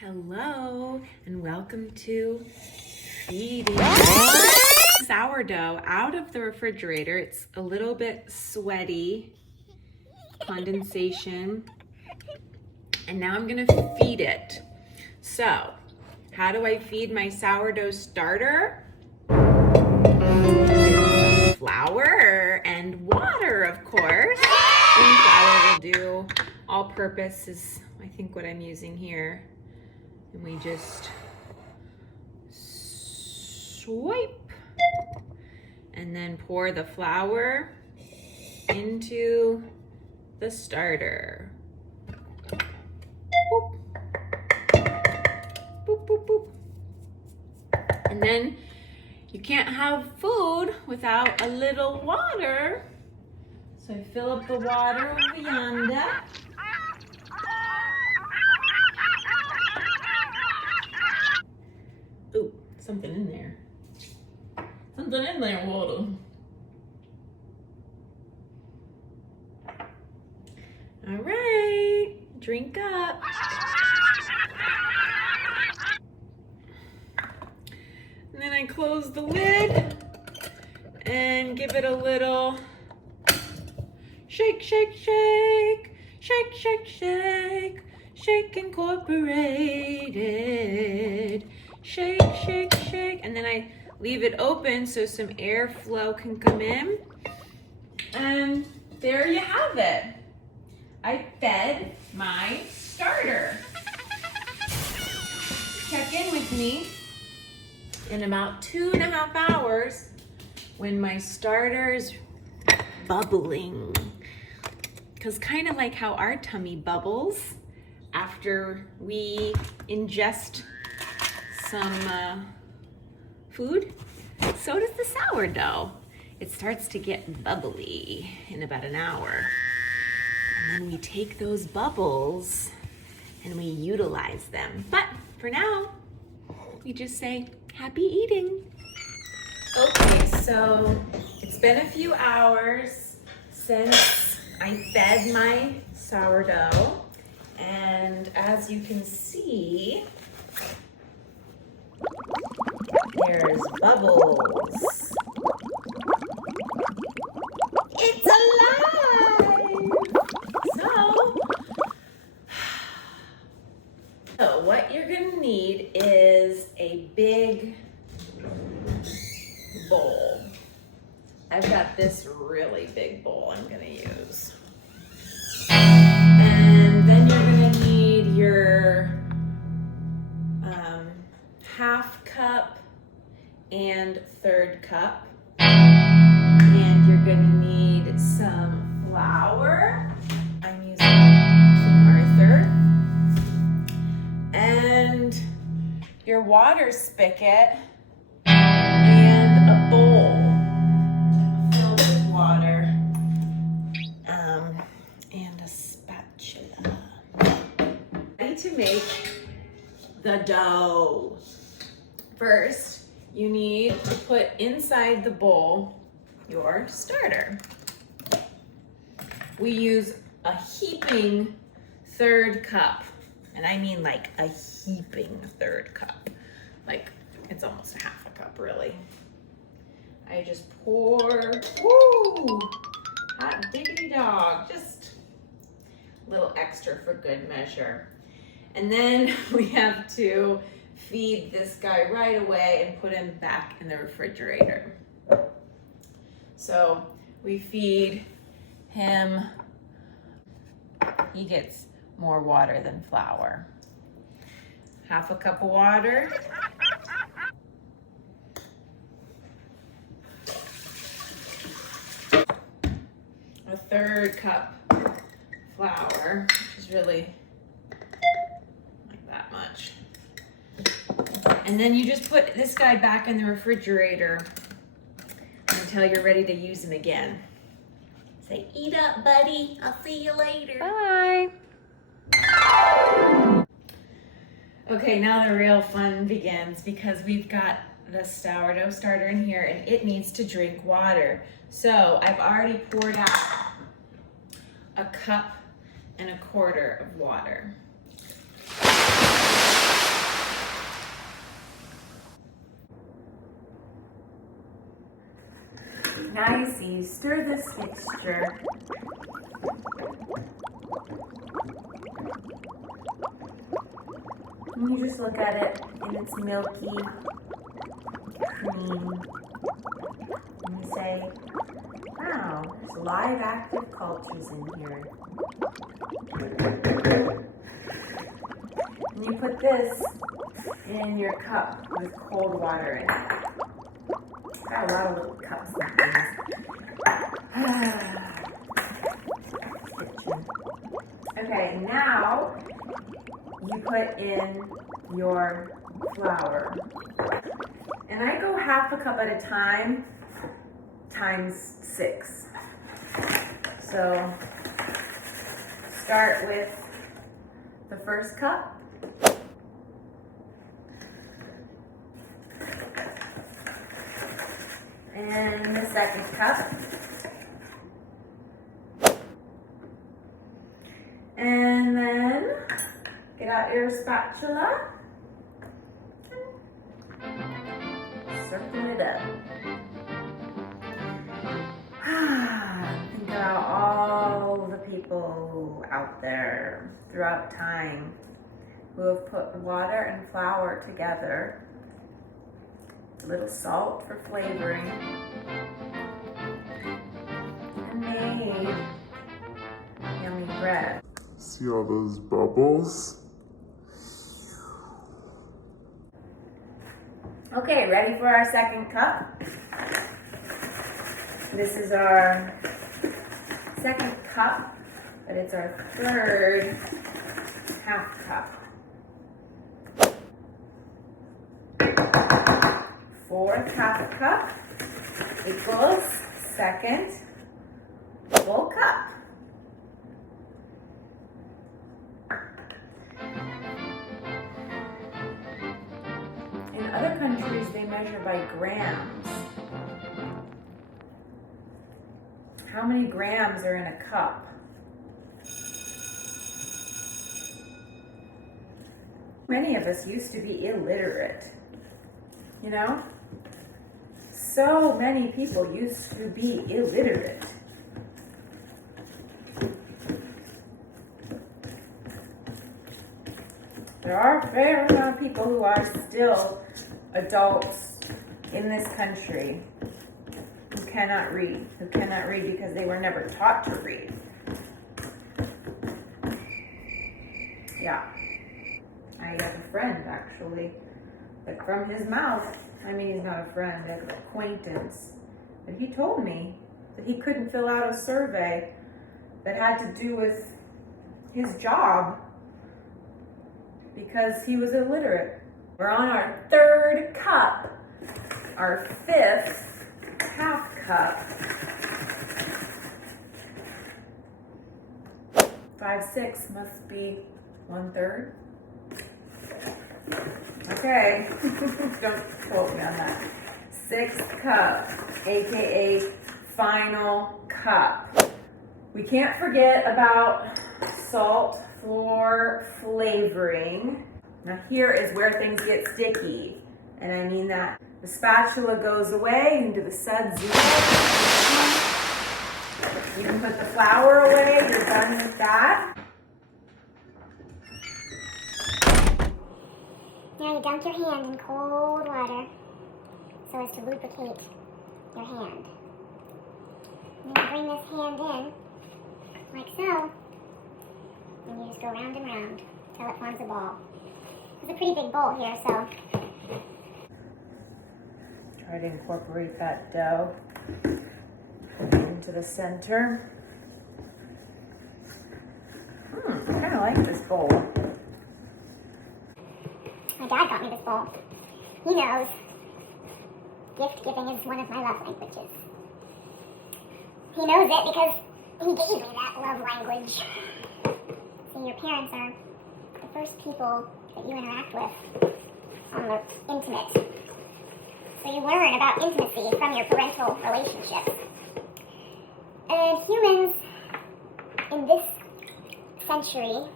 Hello and welcome to feeding sourdough out of the refrigerator. It's a little bit sweaty, condensation, and now I'm gonna feed it. So, how do I feed my sourdough starter? Flour and water, of course. And flour will do. All purpose is, I think, what I'm using here. And we just swipe and then pour the flour into the starter. Boop. Boop, boop, boop. And then you can't have food without a little water. So I fill up the water over yonder. Ooh, something in there. Something in there, water. All right, drink up. And then I close the lid and give it a little shake, shake, shake, shake, shake, shake, shake incorporated. Shake, shake, shake, and then I leave it open so some airflow can come in. And there you have it. I fed my starter. Check in with me in about 2.5 hours when my starter's bubbling. Because kind of like how our tummy bubbles after we ingest some food, so does the sourdough. It starts to get bubbly in about an hour. And then we take those bubbles and we utilize them. But for now, we just say, happy eating. Okay, so it's been a few hours since I fed my sourdough. And as you can see, there's bubbles. It's alive! So what you're gonna need is a big bowl. I've got this really big bowl I'm gonna use. And then you're gonna need your 1/2 cup and 1/3 cup. And you're gonna need some flour. I'm using King Arthur. And your water spigot and a bowl filled with water. And a spatula. Ready to make the dough. First, you need to put inside the bowl your starter. We use a heaping 1/3 cup, and I mean like a heaping 1/3 cup. Like it's almost a 1/2 cup, really. I just pour, woo, hot diggity dog, just a little extra for good measure. And then we have to feed this guy right away and put him back in the refrigerator. So we feed him, he gets more water than flour. 1/2 cup of water. A 1/3 cup flour, which is really like that much. And then you just put this guy back in the refrigerator until you're ready to use him again. Say, eat up, buddy. I'll see you later. Bye. Okay, now the real fun begins because we've got the sourdough starter in here and it needs to drink water. So I've already poured out 1.25 cups of water. Now you see, you stir this mixture. And you just look at it in its milky cream. And you say, wow, there's live active cultures in here. And you put this in your cup with cold water in it. Got a lot of little cups and things. Okay, now you put in your flour. And I go half a cup at a time, times 6. So start with the first cup. And the second cup. And then get out your spatula. Circle it up. Think about all the people out there throughout time who have put water and flour together. A little salt for flavoring. And made yummy bread. See all those bubbles? Okay, ready for our second cup? This is our second cup, but it's our third half cup. 4th half cup equals second full cup. In other countries, they measure by grams. How many grams are in a cup? Many of us used to be illiterate, you know? So many people used to be illiterate. There are a fair amount of people who are still adults in this country who cannot read because they were never taught to read. Yeah. I have a friend actually, but from his mouth, I mean, he's not a friend, he's an acquaintance, but he told me that he couldn't fill out a survey that had to do with his job because he was illiterate. We're on our 3rd cup, our 5th half cup. 5, 6 must be 1/3. Okay, don't quote me on that. 6th cup, aka final cup. We can't forget about salt, flour, flavoring. Now here is where things get sticky, and I mean that. The spatula goes away into the sudsy. You can put the flour away, you're done with that. Now you dunk your hand in cold water so as to lubricate your hand. And then you bring this hand in, like so, and you just go round and round till it forms a ball. It's a pretty big bowl here, so. Try to incorporate that dough into the center. I kind of like this bowl. My dad got me this bowl. He knows gift giving is one of my love languages. He knows it because he gave me that love language. See, your parents are the first people that you interact with on the intimate. So you learn about intimacy from your parental relationships. And humans in this century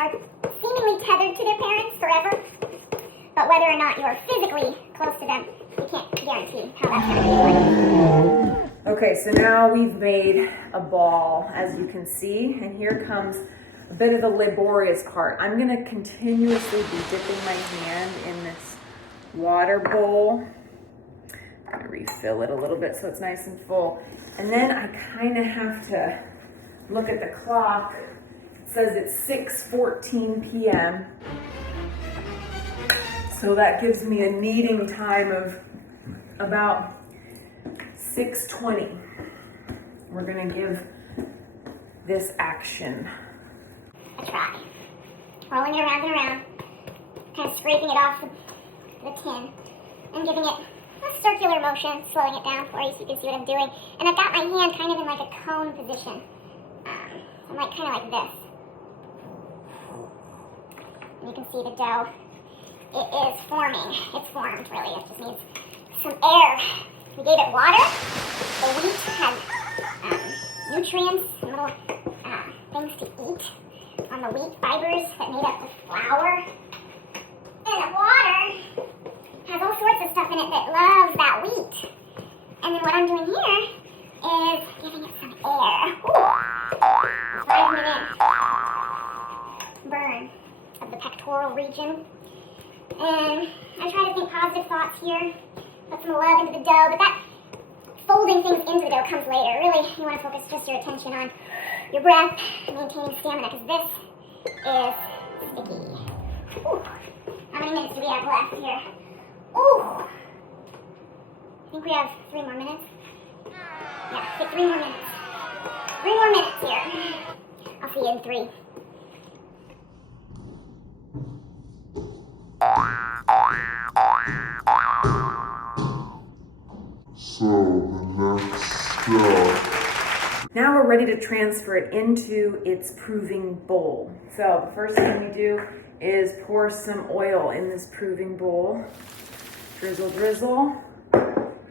are seemingly tethered to their parents forever. But whether or not you're physically close to them, you can't guarantee how that's going to be. Okay, so now we've made a ball, as you can see, and here comes a bit of the laborious part. I'm gonna continuously be dipping my hand in this water bowl. I'm gonna refill it a little bit so it's nice and full. And then I kind of have to look at the clock. It says it's 6:14 p.m. So that gives me a kneading time of about 6:20. We're gonna give this action a try. Rolling it around and around, kind of scraping it off the tin, and giving it a circular motion, slowing it down for you so you can see what I'm doing. And I've got my hand kind of in like a cone position. I'm like kind of like this. And you can see the dough. It is forming. It's formed, really. It just needs some air. We gave it water. The wheat had nutrients and little things to eat on the wheat fibers that made up the flour. And the water has all sorts of stuff in it that loves that wheat. And then what I'm doing here is giving it some air. Ooh. 5-minute burn of the pectoral region. And I try to think positive thoughts here, put some love into the dough, but that folding things into the dough comes later. Really, you want to focus just your attention on your breath, maintaining stamina, because this is sticky. Ooh. How many minutes do we have left here? Ooh. I think we have 3 more minutes. Yeah, take 3 more minutes. 3 more minutes here. I'll see you in 3. So the next step. Now we're ready to transfer it into its proving bowl. So the first thing we do is pour some oil in this proving bowl. Drizzle, drizzle,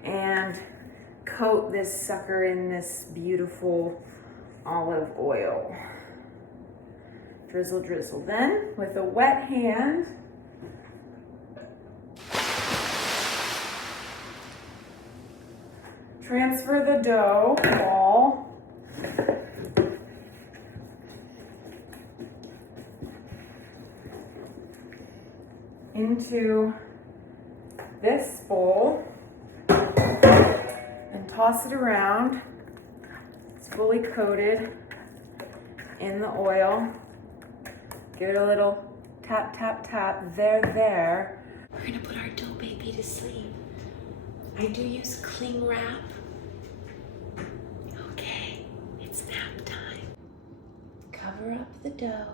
and coat this sucker in this beautiful olive oil. Drizzle, drizzle. Then with a wet hand, transfer the dough ball into this bowl and toss it around. It's fully coated in the oil. Give it a little tap, tap, tap. There. We're gonna put our dough baby to sleep. I do use cling wrap. Okay, it's nap time. Cover up the dough,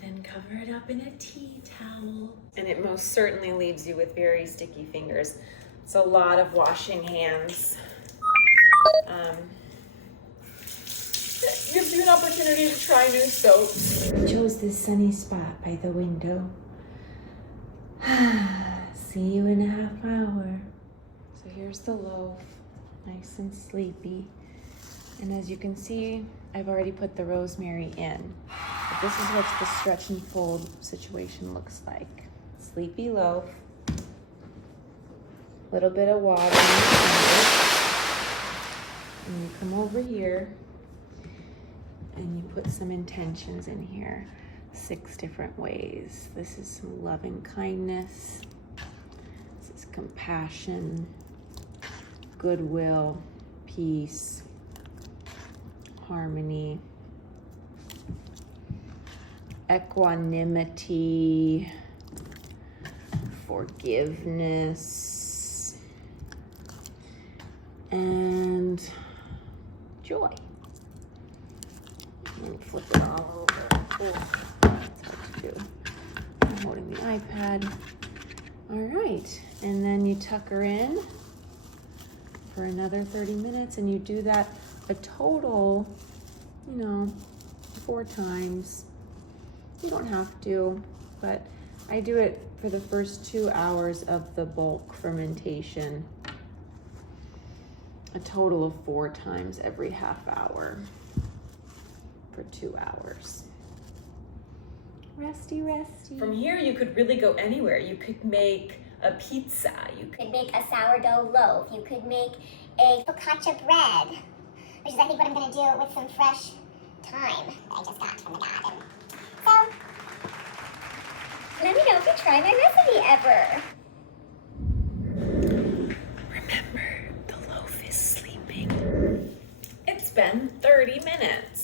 then cover it up in a tea towel. And it most certainly leaves you with very sticky fingers. It's a lot of washing hands. It gives you an opportunity to try new soaps. I chose this sunny spot by the window. See you in a half hour. So here's the loaf, nice and sleepy. And as you can see, I've already put the rosemary in. But this is what the stretch and fold situation looks like. Sleepy loaf, little bit of water, and you come over here and you put some intentions in here. 6 different ways. This is some loving kindness. This is compassion, goodwill, peace, harmony, equanimity, forgiveness, and joy. Let me flip it all over. Oh, that's hard to do. I'm holding the iPad. All right, and then you tuck her in for another 30 minutes, and you do that a total, 4 times. You don't have to, but I do it for the first 2 hours of the bulk fermentation. A total of 4 times every half hour for 2 hours. Resty, resty. From here, you could really go anywhere. You could make a pizza. You could You could make a sourdough loaf. You could make a focaccia bread, which is I think what I'm gonna do with some fresh thyme that I just got from the garden. So, let me know if you try my recipe ever. Remember, the loaf is sleeping. It's been 30 minutes.